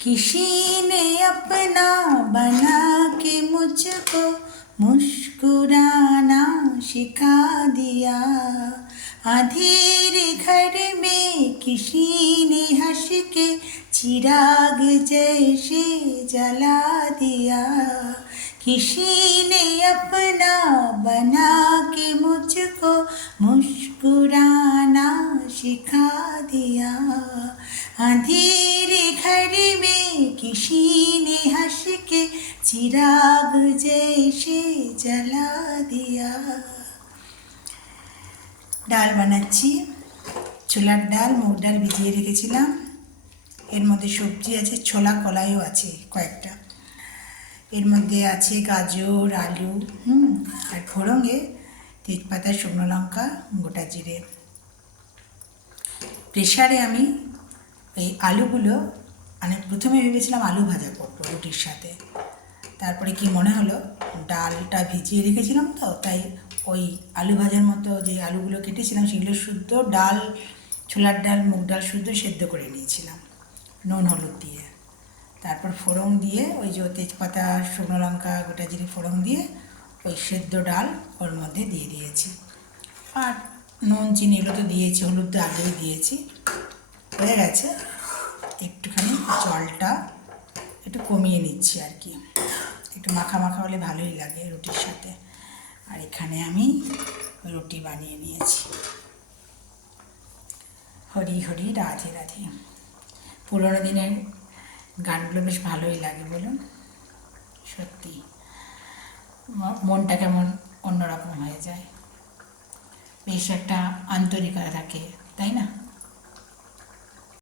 किसी ने अपना बना के मुझको मुस्कुराना सिखा दिया। अंधेरे घर में किसी ने हंस के चिराग जैसे जला दिया। किसी ने अपना बना के मुझको मुस्कुराना सिखा दिया। अंधेरे घर में किसी ने हंस के चिराग जैसे जला दिया। ডাল বানাচ্ছি, ছোলার ডাল, মুগ ডাল ভিজিয়ে রেখেছিলাম। এর মধ্যে সবজি আছে, ছোলা কলাইও আছে কয়েকটা। এর মধ্যে আছে গাজর, আলু, আর ফোড়ঙে তেজপাতা, শুকনো লঙ্কা, গোটা জিরে। প্রেশারে আমি এই আলুগুলো প্রথমে ভেবেছিলাম আলু ভাজা করবো রুটির সাথে। তারপরে কি মনে হলো, ডালটা ভিজিয়ে রেখেছিলাম তো, তাই ওই আলু ভাজার মতো যে আলুগুলো কেটেছিলাম সেগুলো শুদ্ধ ডাল, ছোলার ডাল, মুগ ডাল শুদ্ধ সেদ্ধ করে নিয়েছিলাম নুন হলুদ দিয়ে। তারপর ফোড়ন দিয়ে ওই যে তেজপাতা, শুকনো লঙ্কা, গোটা জিরে ফোড়ন দিয়ে ওই সেদ্ধ ডাল ওর মধ্যে দিয়ে দিয়েছি। আর নুন চিনি এগুলো তো দিয়েছি, হলুদ তো আগেই দিয়েছি। হয়ে গেছে। একটুখানি জলটা একটু কমিয়ে নিচ্ছি আর কি, একটু মাখা মাখা হলে ভালোই লাগে রুটির সাথে। আর এখানে আমি রুটি বানিয়ে নিয়েছি। হরি হরি রাধে রাধে। পুরোনো দিনের গানগুলো বেশ ভালোই লাগে বলুন, সত্যি মনটা কেমন অন্যরকম হয়ে যায়, বেশ একটা আন্তরিকতা থাকে, তাই না?